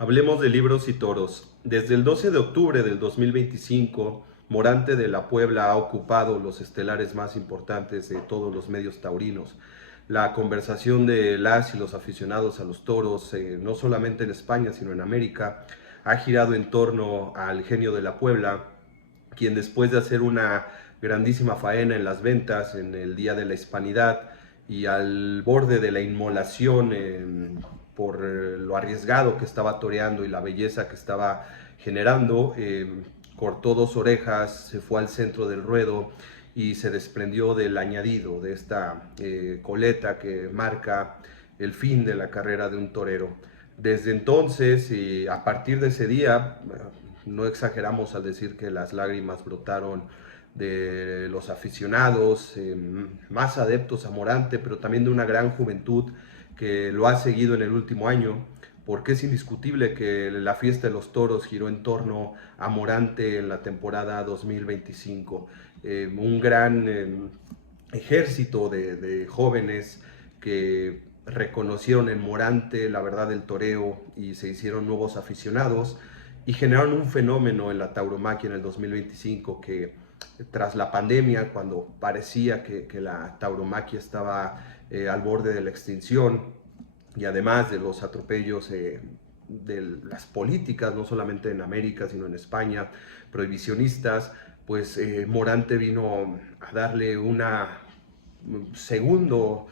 Hablemos de libros y toros. Desde el 12 de octubre del 2025, Morante de la Puebla ha ocupado los estelares más importantes de todos los medios taurinos. La conversación de las y los aficionados a los toros, no solamente en España, sino en América, ha girado en torno al genio de la Puebla, quien después de hacer una grandísima faena en las ventas en el Día de la Hispanidad y al borde de la inmolación por lo arriesgado que estaba toreando y la belleza que estaba generando, cortó dos orejas, se fue al centro del ruedo y se desprendió del añadido de esta coleta que marca el fin de la carrera de un torero. Desde entonces y a partir de ese día, no exageramos al decir que las lágrimas brotaron de los aficionados, más adeptos a Morante, pero también de una gran juventud que lo ha seguido en el último año, porque es indiscutible que la fiesta de los toros giró en torno a Morante en la temporada 2025. Un gran ejército de jóvenes que reconocieron en Morante la verdad del toreo y se hicieron nuevos aficionados y generaron un fenómeno en la tauromaquia en el 2025 que tras la pandemia, cuando parecía que la tauromaquia estaba al borde de la extinción y además de los atropellos de las políticas, no solamente en América, sino en España, prohibicionistas, pues Morante vino a darle una segundo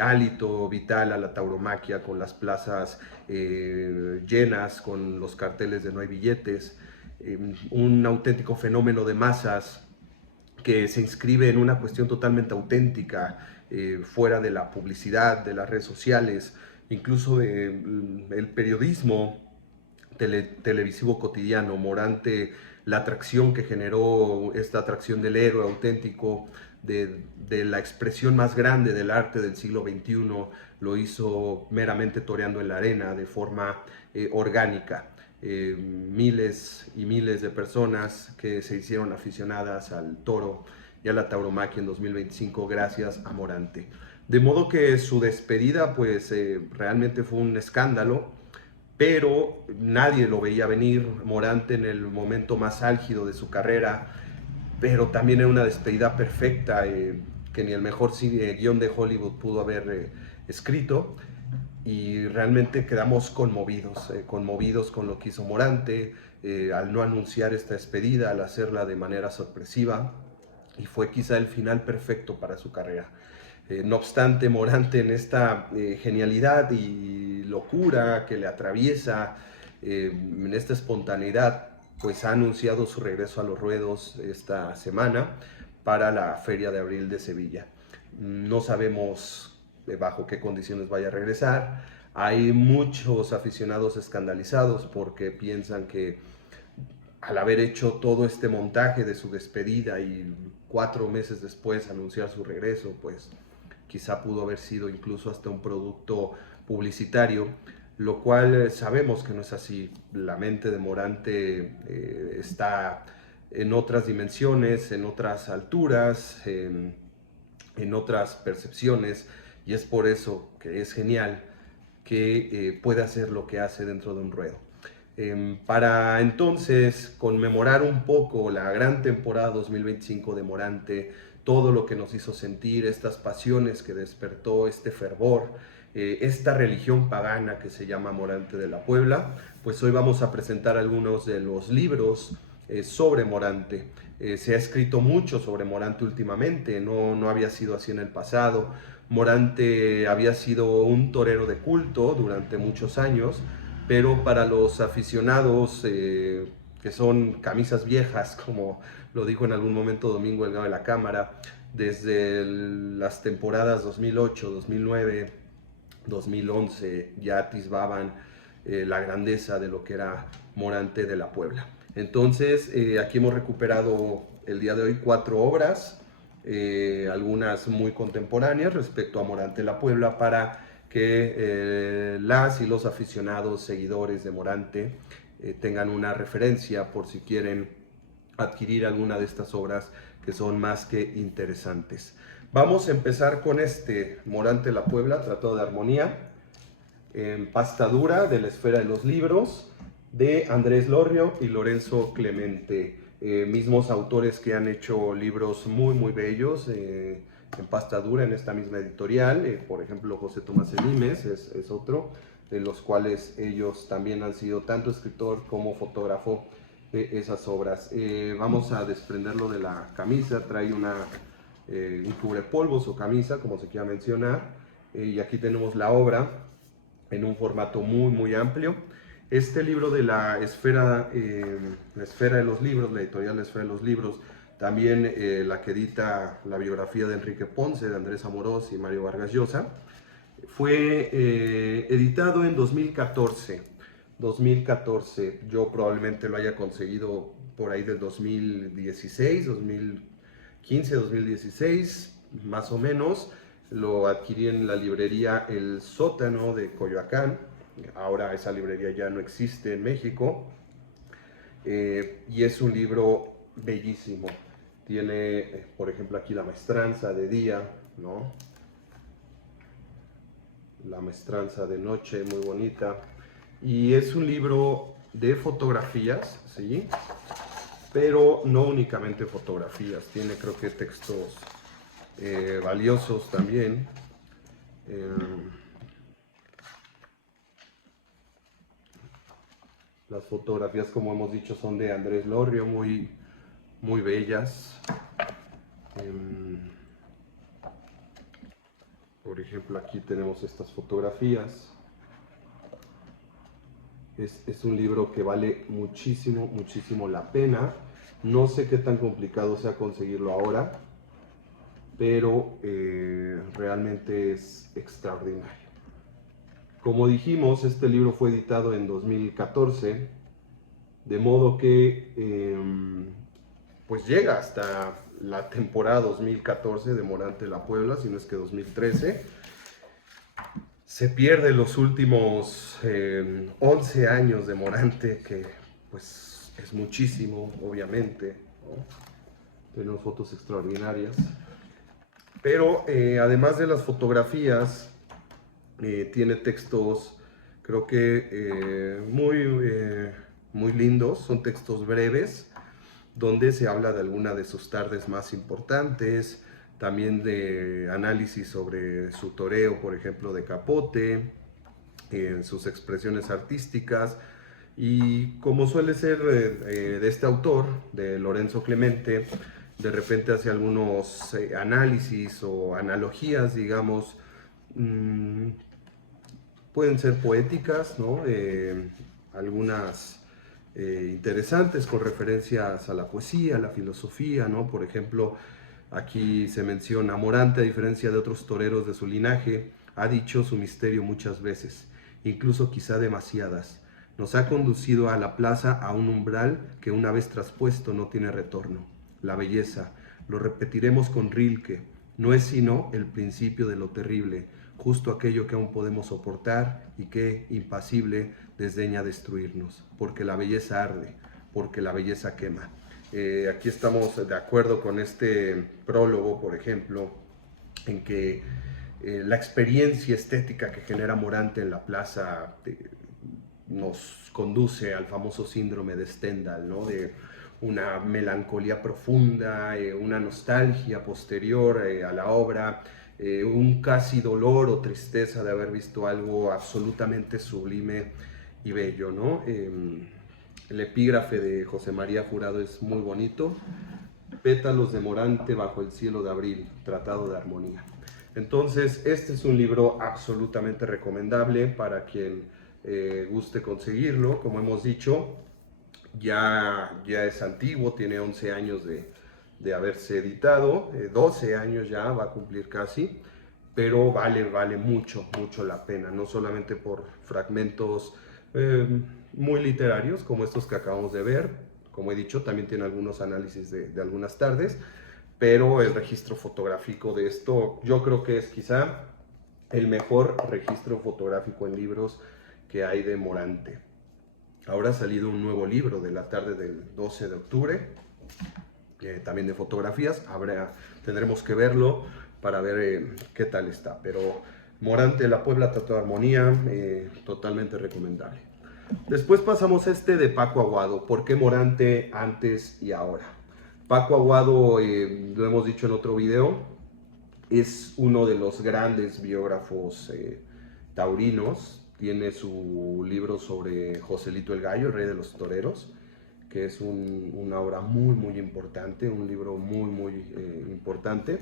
hálito vital a la tauromaquia con las plazas llenas, con los carteles de no hay billetes, un auténtico fenómeno de masas que se inscribe en una cuestión totalmente auténtica, fuera de la publicidad, de las redes sociales, incluso del periodismo televisivo cotidiano. Morante, la atracción que generó, esta atracción del héroe auténtico, de la expresión más grande del arte del siglo XXI, lo hizo meramente toreando en la arena de forma orgánica. Miles y miles de personas que se hicieron aficionadas al toro y a la tauromaquia en 2025 gracias a Morante. De modo que su despedida pues realmente fue un escándalo, pero nadie lo veía venir. Morante en el momento más álgido de su carrera, pero también era una despedida perfecta que ni el mejor guión de Hollywood pudo haber escrito, y realmente quedamos conmovidos con lo que hizo Morante al no anunciar esta despedida, al hacerla de manera sorpresiva, y fue quizá el final perfecto para su carrera. No obstante, Morante en esta genialidad y locura que le atraviesa, en esta espontaneidad, pues ha anunciado su regreso a los ruedos esta semana para la Feria de Abril de Sevilla. No sabemos bajo qué condiciones vaya a regresar. Hay muchos aficionados escandalizados porque piensan que al haber hecho todo este montaje de su despedida y 4 meses después anunciar su regreso, pues quizá pudo haber sido incluso hasta un producto publicitario, lo cual sabemos que no es así. La mente de Morante está en otras dimensiones, en otras alturas, en otras percepciones, y es por eso que es genial que puede hacer lo que hace dentro de un ruedo. Para entonces conmemorar un poco la gran temporada 2025 de Morante, todo lo que nos hizo sentir, estas pasiones que despertó, este fervor, esta religión pagana que se llama Morante de la Puebla, pues hoy vamos a presentar algunos de los libros sobre Morante. Se ha escrito mucho sobre Morante últimamente, no había sido así en el pasado. Morante había sido un torero de culto durante muchos años, pero para los aficionados que son camisas viejas, como lo dijo en algún momento Domingo Delgado de la Cámara, desde las temporadas 2008, 2009, 2011 ya atisbaban la grandeza de lo que era Morante de la Puebla. Entonces aquí hemos recuperado el día de hoy 4 obras, algunas muy contemporáneas respecto a Morante de la Puebla, para que las y los aficionados seguidores de Morante tengan una referencia por si quieren adquirir alguna de estas obras que son más que interesantes. Vamos a empezar con este Morante de la Puebla, Tratado de Armonía. en pasta dura de la Esfera de los Libros, de Andrés Lorrio y Lorenzo Clemente, mismos autores que han hecho libros muy muy bellos en pasta dura en esta misma editorial. Por ejemplo, José Tomás Elimes es otro, de los cuales ellos también han sido tanto escritor como fotógrafo de esas obras. Vamos a desprenderlo de la camisa, trae un cubrepolvos o camisa, como se quiera mencionar, y aquí tenemos la obra en un formato muy muy amplio. Este libro de la Esfera de los Libros, la editorial La Esfera de los Libros, también la que edita la biografía de Enrique Ponce, de Andrés Amorós y Mario Vargas Llosa, fue editado en 2014. 2014, yo probablemente lo haya conseguido por ahí del 2016, 2015, 2016, más o menos. Lo adquirí en la librería El Sótano de Coyoacán. Ahora esa librería ya no existe en México. Y es un libro bellísimo. Tiene, por ejemplo, aquí la maestranza de día, ¿no? La maestranza de noche, muy bonita. Y es un libro de fotografías, ¿sí? Pero no únicamente fotografías, tiene creo que textos valiosos también. Las fotografías, como hemos dicho, son de Andrés Lorrio, muy, muy bellas. Por ejemplo, aquí tenemos estas fotografías. Es un libro que vale muchísimo, muchísimo la pena. No sé qué tan complicado sea conseguirlo ahora, pero realmente es extraordinario. Como dijimos, este libro fue editado en 2014, de modo que pues llega hasta la temporada 2014 de Morante La Puebla, si no es que 2013. Se pierde los últimos 11 años de Morante, que pues es muchísimo, obviamente, ¿no? Tenemos fotos extraordinarias. Pero además de las fotografías, tiene textos, creo que muy lindos, son textos breves, donde se habla de alguna de sus tardes más importantes, también de análisis sobre su toreo, por ejemplo, de Capote, sus expresiones artísticas, y como suele ser de este autor, de Lorenzo Clemente, de repente hace algunos análisis o analogías, digamos, pueden ser poéticas, ¿no? Algunas interesantes con referencias a la poesía, a la filosofía, ¿no? Por ejemplo, aquí se menciona: Morante, a diferencia de otros toreros de su linaje, ha dicho su misterio muchas veces, incluso quizá demasiadas. Nos ha conducido a la plaza a un umbral que una vez traspuesto no tiene retorno. La belleza, lo repetiremos con Rilke, no es sino el principio de lo terrible, justo aquello que aún podemos soportar y que, impasible, desdeña destruirnos, porque la belleza arde, porque la belleza quema. Aquí estamos de acuerdo con este prólogo, por ejemplo, en que la experiencia estética que genera Morante en la plaza nos conduce al famoso síndrome de Stendhal, ¿no? De una melancolía profunda, una nostalgia posterior a la obra, un casi dolor o tristeza de haber visto algo absolutamente sublime y bello, ¿no? El epígrafe de José María Jurado es muy bonito: pétalos de Morante bajo el cielo de abril, tratado de armonía. Entonces, este es un libro absolutamente recomendable para quien guste conseguirlo. Como hemos dicho, ya es antiguo, tiene 11 años de haberse editado, 12 años ya va a cumplir casi, pero vale mucho, mucho la pena, no solamente por fragmentos muy literarios como estos que acabamos de ver. Como he dicho, también tiene algunos análisis de algunas tardes, pero el registro fotográfico de esto yo creo que es quizá el mejor registro fotográfico en libros que hay de Morante. Ahora ha salido un nuevo libro de la tarde del 12 de octubre, también de fotografías. Tendremos que verlo para ver qué tal está. Pero Morante de la Puebla, Trato de Armonía, totalmente recomendable. Después pasamos a este de Paco Aguado, ¿por qué Morante antes y ahora? Paco Aguado, lo hemos dicho en otro video, es uno de los grandes biógrafos taurinos. Tiene su libro sobre Joselito el Gallo, el rey de los toreros, que es una obra muy importante, un libro muy importante.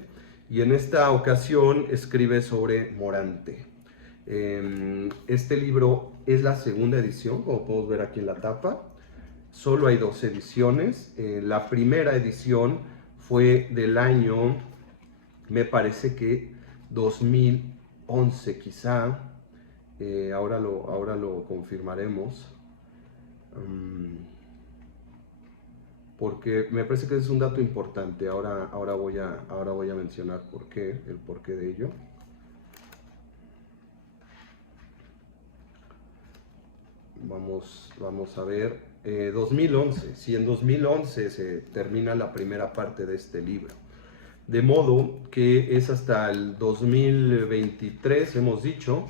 Y en esta ocasión escribe sobre Morante. Este libro es la segunda edición, como podemos ver aquí en la tapa. Solo hay 2 ediciones. La primera edición fue del año, me parece que 2011 quizá. Ahora lo confirmaremos. Porque me parece que es un dato importante. Ahora voy a mencionar el porqué de ello. Vamos a ver. 2011. Si en 2011 se termina la primera parte de este libro. De modo que es hasta el 2023, hemos dicho,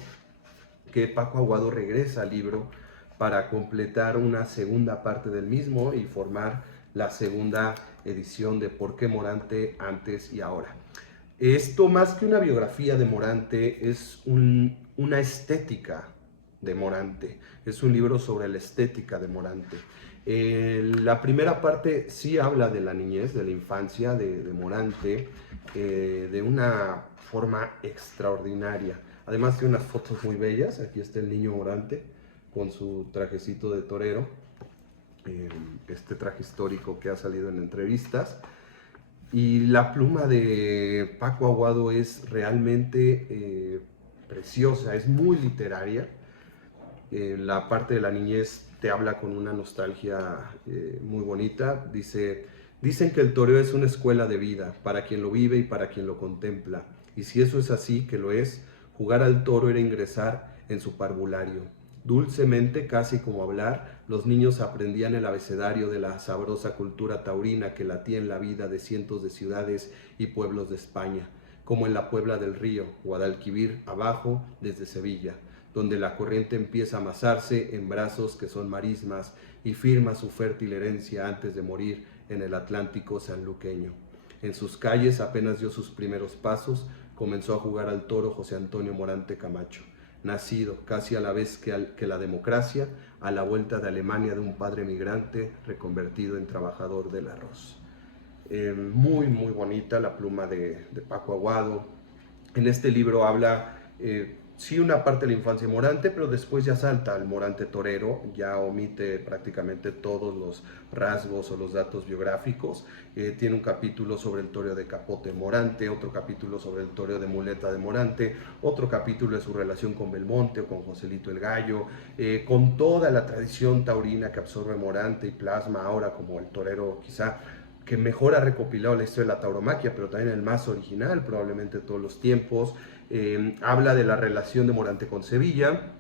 que Paco Aguado regresa al libro para completar una segunda parte del mismo y formar la segunda edición de Por qué Morante antes y ahora. Esto, más que una biografía de Morante, es una estética de Morante. Es un libro sobre la estética de Morante. La primera parte sí habla de la niñez, de la infancia de Morante, de una forma extraordinaria. Además tiene unas fotos muy bellas. Aquí está el niño Morante con su trajecito de torero, este traje histórico que ha salido en entrevistas. Y la pluma de Paco Aguado es realmente preciosa, es muy literaria. La parte de la niñez te habla con una nostalgia muy bonita. Dicen que el toreo es una escuela de vida para quien lo vive y para quien lo contempla. Y si eso es así, que lo es, jugar al toro era ingresar en su parvulario. Dulcemente, casi como hablar, los niños aprendían el abecedario de la sabrosa cultura taurina que latía en la vida de cientos de ciudades y pueblos de España, como en la Puebla del Río, Guadalquivir, abajo, desde Sevilla, donde la corriente empieza a amasarse en brazos que son marismas y firma su fértil herencia antes de morir en el Atlántico sanluqueño. En sus calles apenas dio sus primeros pasos, comenzó a jugar al toro José Antonio Morante Camacho, nacido casi a la vez que la democracia, a la vuelta de Alemania de un padre migrante reconvertido en trabajador del arroz. Muy bonita la pluma de Paco Aguado. En este libro habla, sí, una parte de la infancia de Morante, pero después ya salta al Morante torero, ya omite prácticamente todos los rasgos o los datos biográficos. Tiene un capítulo sobre el toreo de capote Morante, otro capítulo sobre el toreo de muleta de Morante, otro capítulo de su relación con Belmonte o con Joselito el Gallo, con toda la tradición taurina que absorbe Morante y plasma ahora como el torero quizá que mejor ha recopilado la historia de la tauromaquia, pero también el más original probablemente de todos los tiempos. Habla de la relación de Morante con Sevilla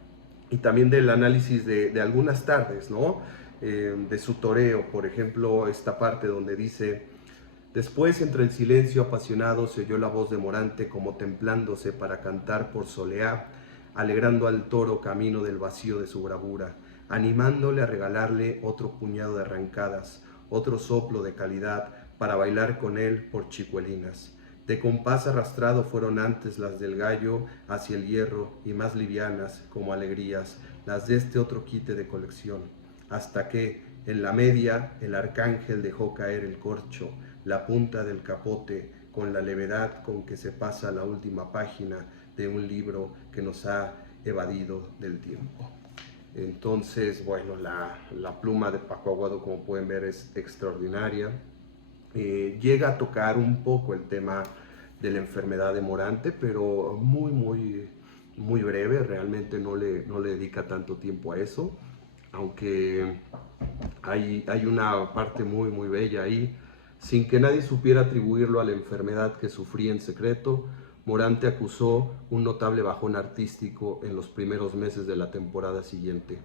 y también del análisis de algunas tardes, ¿no? De su toreo, por ejemplo, esta parte donde dice: después, entre el silencio apasionado, se oyó la voz de Morante como templándose para cantar por soleá, alegrando al toro camino del vacío de su bravura, animándole a regalarle otro puñado de arrancadas, otro soplo de calidad para bailar con él por chicuelinas. De compás arrastrado fueron antes las del gallo hacia el hierro y más livianas como alegrías las de este otro quite de colección, hasta que en la media el arcángel dejó caer el corcho, la punta del capote, con la levedad con que se pasa la última página de un libro que nos ha evadido del tiempo. Entonces, bueno, la pluma de Paco Aguado, como pueden ver, es extraordinaria. Llega a tocar un poco el tema de la enfermedad de Morante, pero muy breve, realmente no le dedica tanto tiempo a eso, aunque hay una parte muy bella ahí. Sin que nadie supiera atribuirlo a la enfermedad que sufría en secreto, Morante acusó un notable bajón artístico en los primeros meses de la temporada siguiente.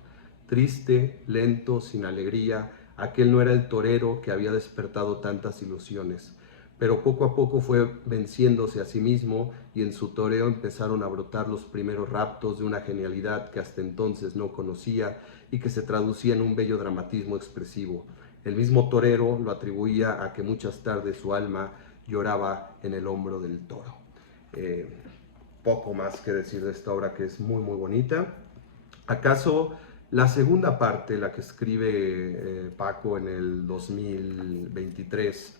Triste, lento, sin alegría, aquel no era el torero que había despertado tantas ilusiones. pero poco a poco fue venciéndose a sí mismo y en su toreo empezaron a brotar los primeros raptos de una genialidad que hasta entonces no conocía y que se traducía en un bello dramatismo expresivo. El mismo torero lo atribuía a que muchas tardes su alma lloraba en el hombro del toro. Eh, Poco más que decir de esta obra, que es muy muy bonita. ¿Acaso la segunda parte, la que escribe Paco en el 2023,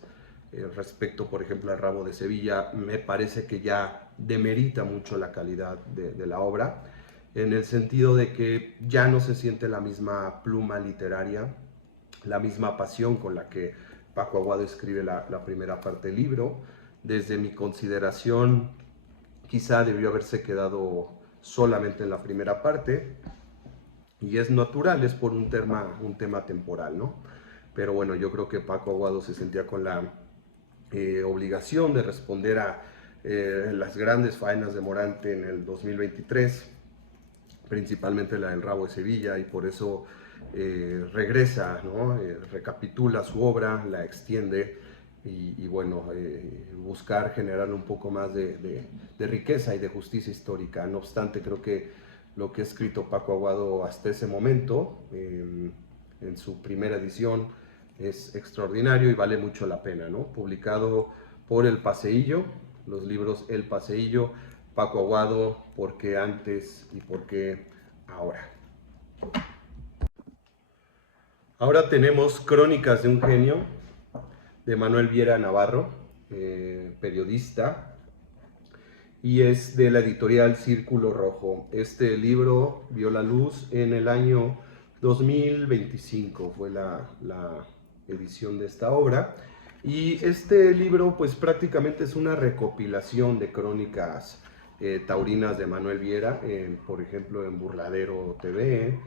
respecto, por ejemplo, al Rabo de Sevilla, me parece que ya demerita mucho la calidad de la obra, en el sentido de que ya no se siente la misma pluma literaria, la misma pasión con la que Paco Aguado escribe la primera parte del libro. Desde mi consideración, quizá debió haberse quedado solamente en la primera parte, y es natural, es por un tema temporal, ¿no? Pero bueno, yo creo que Paco Aguado se sentía con la obligación de responder a las grandes faenas de Morante en el 2023, principalmente la del Rabo de Sevilla, y por eso regresa, ¿no? Recapitula su obra, la extiende, y bueno, buscar generar un poco más de riqueza y de justicia histórica. No obstante, creo que lo que ha escrito Paco Aguado hasta ese momento, en su primera edición, es extraordinario y vale mucho la pena, ¿no? Publicado por El Paseillo, los libros El Paseillo, Paco Aguado, ¿por qué antes y por qué ahora? Ahora tenemos Crónicas de un genio, de Manuel Viera Navarro, periodista, y es de la editorial Círculo Rojo. Este libro vio la luz en el año 2025, fue la edición de esta obra. Y este libro pues prácticamente es una recopilación de crónicas taurinas de Manuel Viera, por ejemplo en Burladero TV,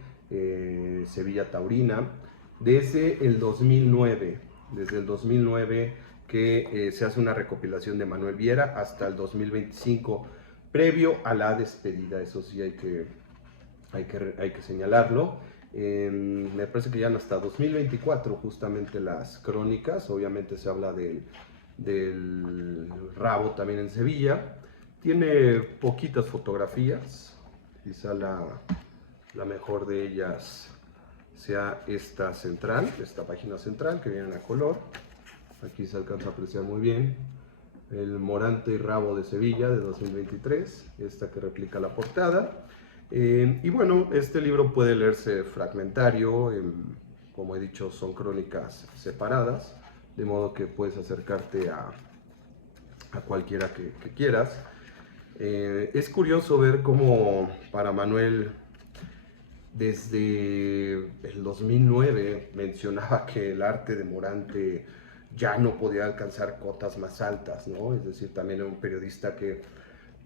Sevilla Taurina, desde el 2009, desde el 2009 que se hace una recopilación de Manuel Viera hasta el 2025, previo a la despedida. Eso sí hay que señalarlo. Me parece que ya hasta 2024 justamente las crónicas, obviamente se habla del Rabo también en Sevilla. Tiene poquitas fotografías, quizá la mejor de ellas sea esta central, esta página central que viene a color. Aquí se alcanza a apreciar muy bien el Morante y Rabo de Sevilla de 2023, esta que replica la portada. Y bueno, este libro puede leerse fragmentario, como he dicho, son crónicas separadas, de modo que puedes acercarte a cualquiera que quieras. Es curioso ver cómo para Manuel, desde el 2009, mencionaba que el arte de Morante ya no podía alcanzar cotas más altas, ¿no? Es decir, también era un periodista que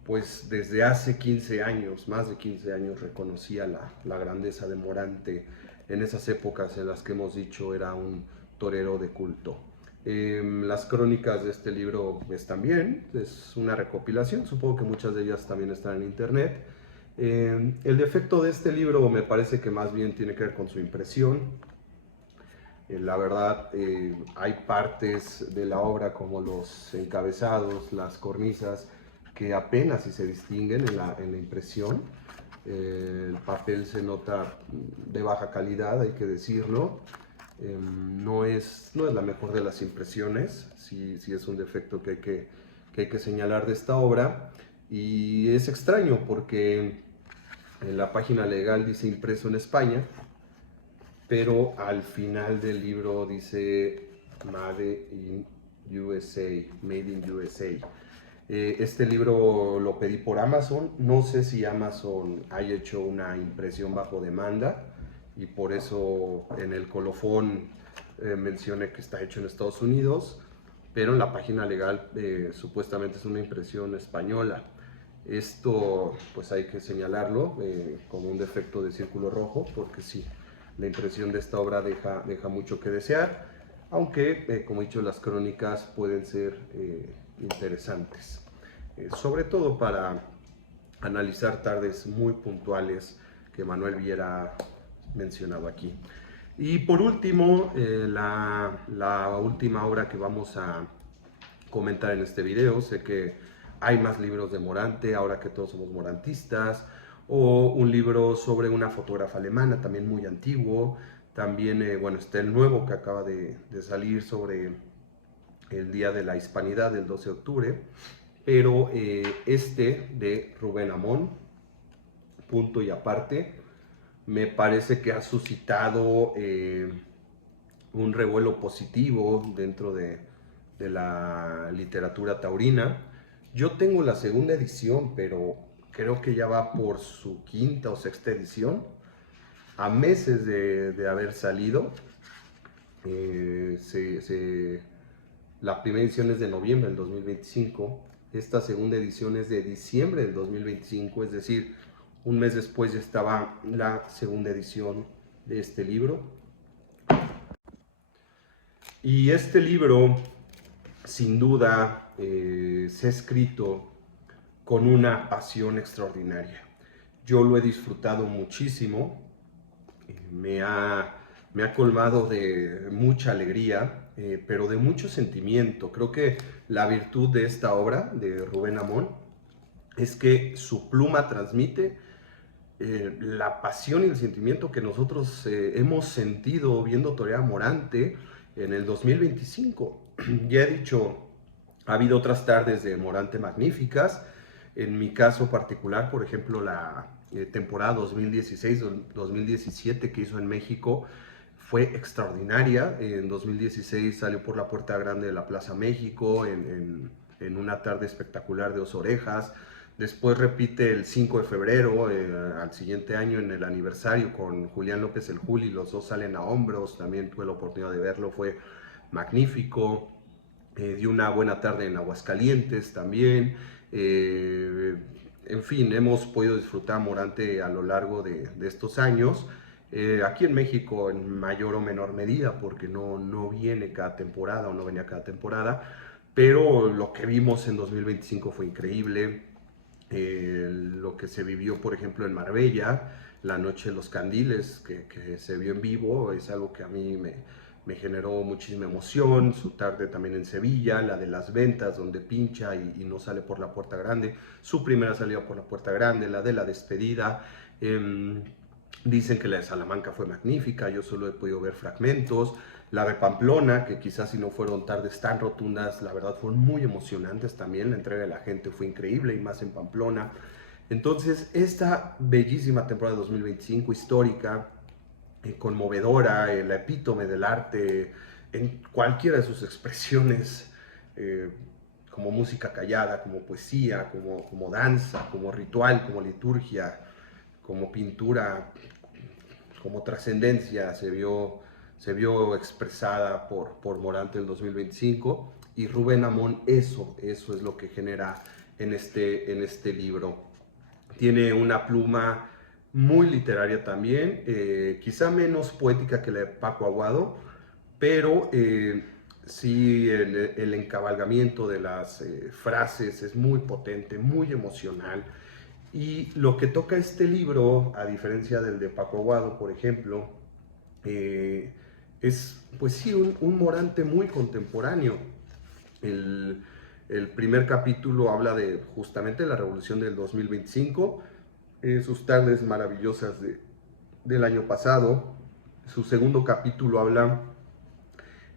pues desde hace 15 años, más de 15 años, reconocía la grandeza de Morante en esas épocas en las que hemos dicho era un torero de culto. Las crónicas de este libro están bien, es una recopilación, supongo que muchas de ellas también están en internet. El defecto de este libro me parece que más bien tiene que ver con su impresión. La verdad, hay partes de la obra como los encabezados, las cornisas, que apenas si se distinguen en la impresión. El papel se nota de baja calidad, hay que decirlo. No es la mejor de las impresiones, sí es un defecto que hay que señalar de esta obra. Y es extraño porque en la página legal dice impreso en España, pero al final del libro dice Made in USA, Made in USA. Este libro lo pedí por Amazon, no sé si Amazon haya hecho una impresión bajo demanda y por eso en el colofón mencioné que está hecho en Estados Unidos, pero en la página legal supuestamente es una impresión española. Esto pues hay que señalarlo como un defecto de Círculo Rojo, porque sí, la impresión de esta obra deja mucho que desear, aunque como he dicho, las crónicas pueden ser interesantes, sobre todo para analizar tardes muy puntuales que Manuel Viera ha mencionado aquí. Y por último, la última obra que vamos a comentar en este video. Sé que hay más libros de Morante, ahora que todos somos morantistas, o un libro sobre una fotógrafa alemana, también muy antiguo. También, bueno, está el nuevo que acaba de salir sobre el Día de la Hispanidad, del 12 de octubre. Pero este de Rubén Amón, punto y aparte, me parece que ha suscitado un revuelo positivo dentro de la literatura taurina. Yo tengo la segunda edición, pero creo que ya va por su quinta o sexta edición, a meses de haber salido. La primera edición es de noviembre del 2025, esta segunda edición es de diciembre del 2025, es decir, un mes después ya estaba la segunda edición de este libro. Y este libro, sin duda, se ha escrito con una pasión extraordinaria. Yo lo he disfrutado muchísimo, me ha colmado de mucha alegría, pero de mucho sentimiento. Creo que la virtud de esta obra de Rubén Amón es que su pluma transmite la pasión y el sentimiento que nosotros hemos sentido viendo torear a Morante en el 2025. Ya he dicho, ha habido otras tardes de Morante magníficas. En mi caso particular, por ejemplo, la temporada 2016-2017 que hizo en México fue extraordinaria. En 2016 salió por la Puerta Grande de la Plaza México en una tarde espectacular de Dos Orejas. Después repite el 5 de febrero, al siguiente año, en el aniversario, con Julián López el Juli. Los dos salen a hombros, también tuve la oportunidad de verlo, fue magnífico. Dio una buena tarde en Aguascalientes también. En fin, hemos podido disfrutar Morante a lo largo de estos años. Aquí en México en mayor o menor medida, porque no viene cada temporada o no venía cada temporada, pero lo que vimos en 2025 fue increíble. Lo que se vivió, por ejemplo, en Marbella, la Noche de los Candiles, que se vio en vivo, es algo que a mí me generó muchísima emoción. Su tarde también en Sevilla, la de las ventas, donde pincha y no sale por la puerta grande, su primera salida por la puerta grande, la de la despedida. Dicen que la de Salamanca fue magnífica, yo solo he podido ver fragmentos. La de Pamplona, que quizás si no fueron tardes tan rotundas, la verdad fueron muy emocionantes también. La entrega de la gente fue increíble, y más en Pamplona. Entonces, esta bellísima temporada de 2025, histórica, conmovedora, la epítome del arte en cualquiera de sus expresiones, como música callada, como poesía, como danza, como ritual, como liturgia, como pintura, como trascendencia, se vio expresada por Morante en el 2025. Y Rubén Amón, eso es lo que genera en este libro. Tiene una pluma muy literaria también, quizá menos poética que la de Paco Aguado, pero sí el encabalgamiento de las frases es muy potente, muy emocional. Y lo que toca este libro, a diferencia del de Paco Aguado, por ejemplo, es, pues sí, un Morante muy contemporáneo. El, el primer capítulo habla de justamente la revolución del 2025, sus tardes maravillosas del año pasado. Su segundo capítulo habla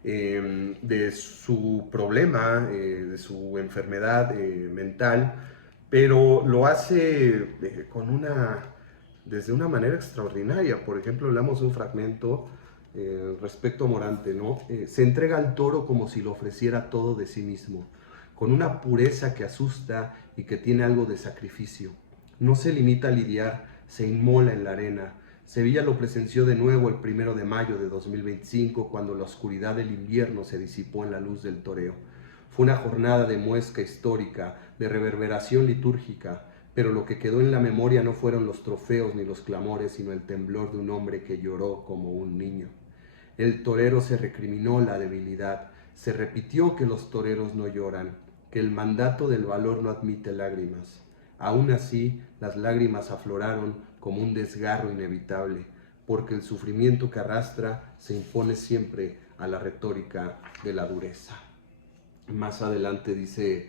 de su problema, de su enfermedad mental, pero lo hace desde una manera extraordinaria. Por ejemplo, leamos un fragmento respecto a Morante, ¿no? Se entrega al toro como si lo ofreciera todo de sí mismo, con una pureza que asusta y que tiene algo de sacrificio. No se limita a lidiar, se inmola en la arena. Sevilla lo presenció de nuevo el 1 de mayo de 2025, cuando la oscuridad del invierno se disipó en la luz del toreo. Fue una jornada de muesca histórica, de reverberación litúrgica, pero lo que quedó en la memoria no fueron los trofeos ni los clamores, sino el temblor de un hombre que lloró como un niño. El torero se recriminó la debilidad, se repitió que los toreros no lloran, que el mandato del valor no admite lágrimas. Aún así, las lágrimas afloraron como un desgarro inevitable, porque el sufrimiento que arrastra se impone siempre a la retórica de la dureza. Más adelante dice,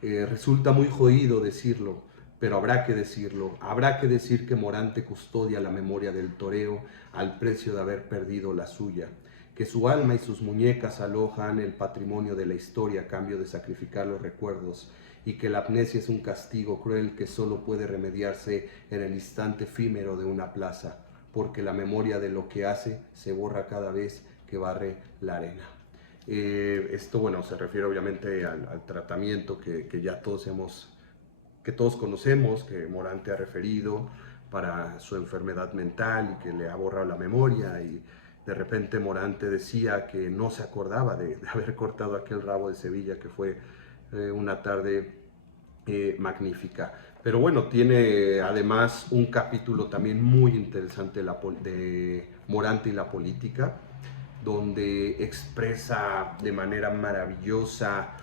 resulta muy jodido decirlo, pero habrá que decirlo. Habrá que decir que Morante custodia la memoria del toreo al precio de haber perdido la suya, que su alma y sus muñecas alojan el patrimonio de la historia a cambio de sacrificar los recuerdos, y que la amnesia es un castigo cruel que solo puede remediarse en el instante efímero de una plaza, porque la memoria de lo que hace se borra cada vez que barre la arena. Esto, bueno, se refiere obviamente al tratamiento que ya todos que todos conocemos, que Morante ha referido para su enfermedad mental y que le ha borrado la memoria, y de repente Morante decía que no se acordaba de haber cortado aquel rabo de Sevilla, que fue una tarde magnífica. Pero bueno, tiene además un capítulo también muy interesante de Morante y la política, donde expresa de manera maravillosa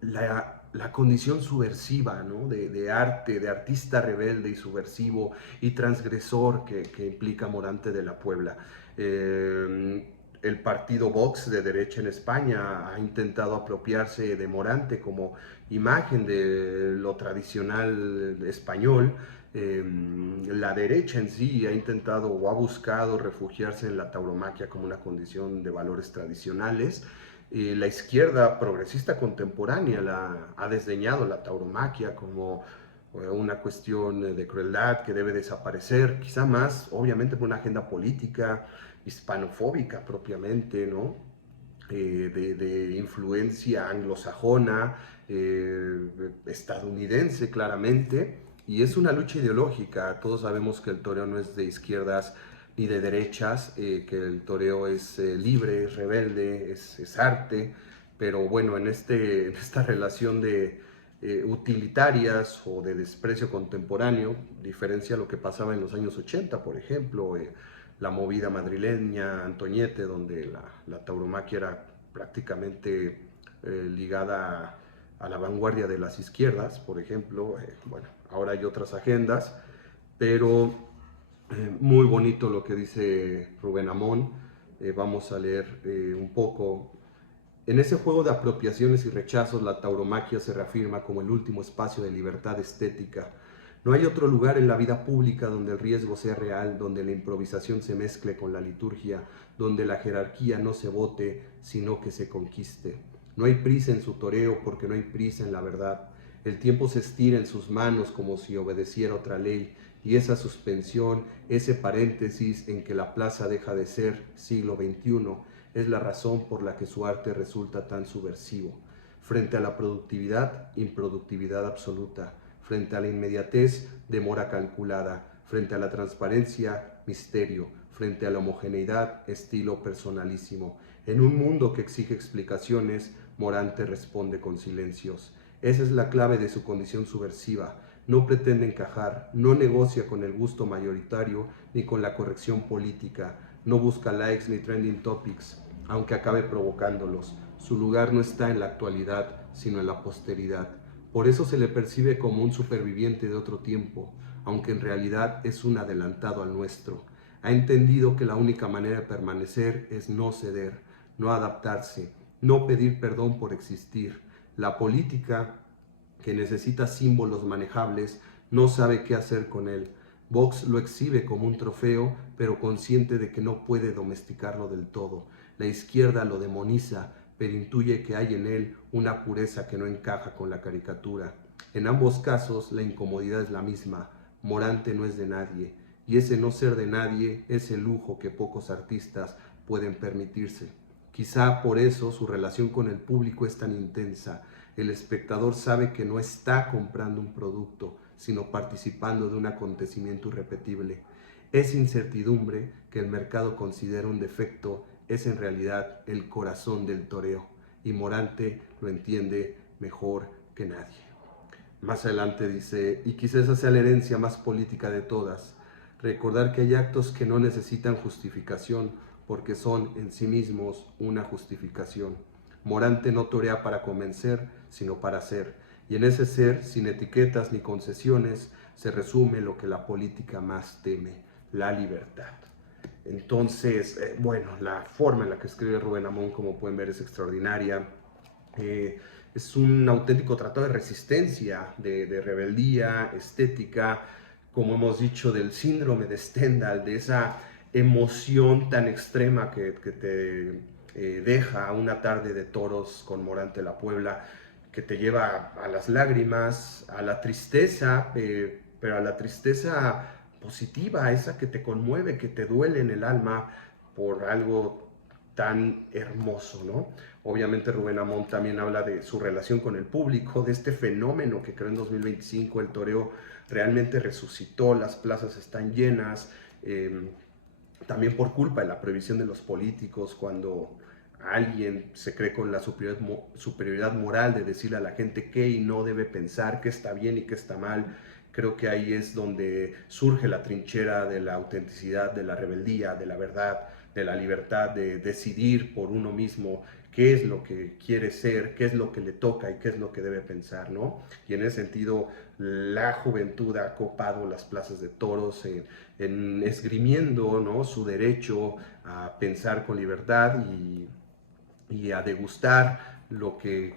la condición subversiva, ¿no? De artista rebelde y subversivo y transgresor que implica Morante de la Puebla. El partido Vox de derecha en España ha intentado apropiarse de Morante como imagen de lo tradicional español. La derecha en sí ha intentado o ha buscado refugiarse en la tauromaquia como una condición de valores tradicionales. La izquierda progresista contemporánea ha desdeñado la tauromaquia como una cuestión de crueldad que debe desaparecer, quizá más obviamente por una agenda política hispanofóbica propiamente, ¿no? De influencia anglosajona, estadounidense claramente, y es una lucha ideológica. Todos sabemos que el toreo no es de izquierdas ni de derechas, que el toreo es libre, es rebelde, es arte, pero bueno, en esta relación de utilitarias o de desprecio contemporáneo, diferencia lo que pasaba en los años 80, por ejemplo, la movida madrileña, Antoñete, donde la tauromaquia era prácticamente ligada a la vanguardia de las izquierdas, por ejemplo. Bueno, ahora hay otras agendas, pero muy bonito lo que dice Rubén Amón. Vamos a leer un poco. En ese juego de apropiaciones y rechazos, la tauromaquia se reafirma como el último espacio de libertad estética. No hay otro lugar en la vida pública donde el riesgo sea real, donde la improvisación se mezcle con la liturgia, donde la jerarquía no se vote, sino que se conquiste. No hay prisa en su toreo porque no hay prisa en la verdad. El tiempo se estira en sus manos como si obedeciera otra ley, y esa suspensión, ese paréntesis en que la plaza deja de ser siglo XXI, es la razón por la que su arte resulta tan subversivo. Frente a la productividad, improductividad absoluta. Frente a la inmediatez, demora calculada. Frente a la transparencia, misterio. Frente a la homogeneidad, estilo personalísimo. En un mundo que exige explicaciones, Morante responde con silencios. Esa es la clave de su condición subversiva. No pretende encajar, no negocia con el gusto mayoritario ni con la corrección política, no busca likes ni trending topics, aunque acabe provocándolos. Su lugar no está en la actualidad, sino en la posteridad. Por eso se le percibe como un superviviente de otro tiempo, aunque en realidad es un adelantado al nuestro. Ha entendido que la única manera de permanecer es no ceder, no adaptarse, no pedir perdón por existir. La política, que necesita símbolos manejables, no sabe qué hacer con él. Vox lo exhibe como un trofeo, pero consciente de que no puede domesticarlo del todo. La izquierda lo demoniza, pero intuye que hay en él una pureza que no encaja con la caricatura. En ambos casos, la incomodidad es la misma. Morante no es de nadie, y ese no ser de nadie es el lujo que pocos artistas pueden permitirse. Quizá por eso su relación con el público es tan intensa. El espectador sabe que no está comprando un producto, sino participando de un acontecimiento irrepetible. Esa incertidumbre que el mercado considera un defecto es en realidad el corazón del toreo, y Morante lo entiende mejor que nadie. Más adelante dice, y quizás esa sea la herencia más política de todas, recordar que hay actos que no necesitan justificación porque son en sí mismos una justificación. Morante no torea para convencer, sino para ser, y en ese ser, sin etiquetas ni concesiones, se resume lo que la política más teme, la libertad. Entonces, bueno, la forma en la que escribe Rubén Amón, como pueden ver, es extraordinaria. Es un auténtico tratado de resistencia, de rebeldía, estética, como hemos dicho, del síndrome de Stendhal, de esa emoción tan extrema que te deja una tarde de toros con Morante la Puebla, que te lleva a las lágrimas, a la tristeza, pero a la tristeza positiva, esa que te conmueve, que te duele en el alma por algo tan hermoso, ¿no? Obviamente Rubén Amón también habla de su relación con el público, de este fenómeno que creó en 2025, el toreo realmente resucitó, las plazas están llenas, también por culpa de la prohibición de los políticos, cuando alguien se cree con la superioridad moral de decirle a la gente qué y no debe pensar, qué está bien y qué está mal. Creo que ahí es donde surge la trinchera de la autenticidad, de la rebeldía, de la verdad, de la libertad de decidir por uno mismo qué es lo que quiere ser, qué es lo que le toca y qué es lo que debe pensar, ¿no? Y en ese sentido, la juventud ha copado las plazas de toros en esgrimiendo, ¿no?, su derecho a pensar con libertad y a degustar lo que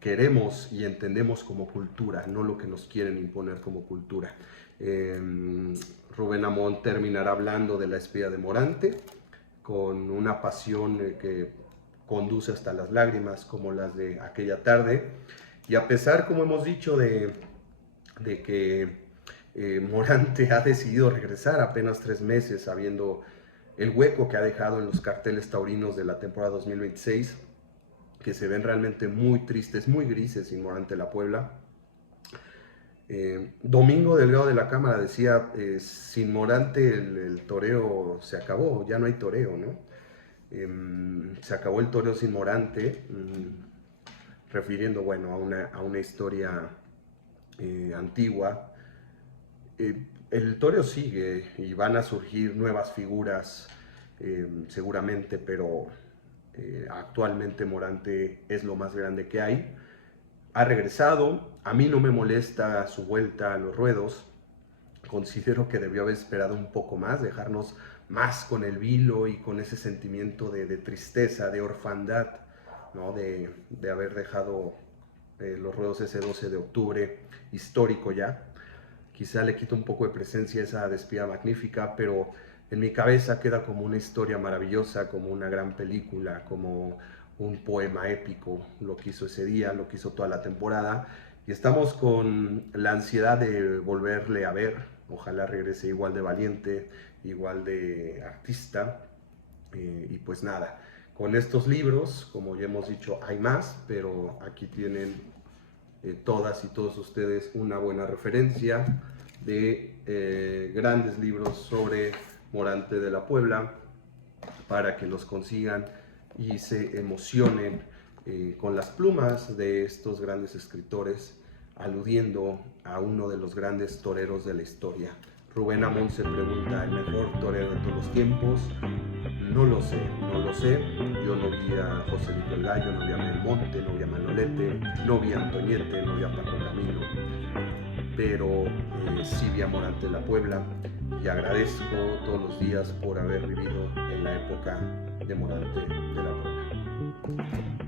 queremos y entendemos como cultura, no lo que nos quieren imponer como cultura. Rubén Amón terminará hablando de la espía de Morante, con una pasión que conduce hasta las lágrimas, como las de aquella tarde. Y a pesar, como hemos dicho, de que Morante ha decidido regresar apenas 3 meses, sabiendo el hueco que ha dejado en los carteles taurinos de la temporada 2026, que se ven realmente muy tristes, muy grises sin Morante la Puebla. Domingo Delgado de la Cámara decía, sin Morante el toreo se acabó, ya no hay toreo, ¿no? Se acabó el toreo sin Morante, refiriendo, bueno, a una historia antigua. El toreo sigue y van a surgir nuevas figuras seguramente, pero actualmente Morante es lo más grande que hay. Ha regresado, a mí no me molesta su vuelta a los ruedos, considero que debió haber esperado un poco más, dejarnos más con el vilo y con ese sentimiento de tristeza, de orfandad, ¿no?, de haber dejado los ruedos ese 12 de octubre, histórico ya. Quizá le quita un poco de presencia a esa despedida magnífica, pero en mi cabeza queda como una historia maravillosa, como una gran película, como un poema épico, lo que hizo ese día, lo que hizo toda la temporada, y estamos con la ansiedad de volverle a ver. Ojalá regrese igual de valiente, igual de artista, y pues nada, con estos libros, como ya hemos dicho, hay más, pero aquí tienen todas y todos ustedes una buena referencia de grandes libros sobre Morante de la Puebla, para que los consigan y se emocionen con las plumas de estos grandes escritores, aludiendo a uno de los grandes toreros de la historia. Rubén Amón se pregunta, ¿el mejor torero de todos los tiempos? No lo sé, no lo sé. Yo no vi a José Nicolás, yo no vi a Belmonte, no vi a Manolete, no vi a Antoñete, no vi a Paco Camino, pero sí vi a Morante de la Puebla, y agradezco todos los días por haber vivido en la época de Morante de la Puebla.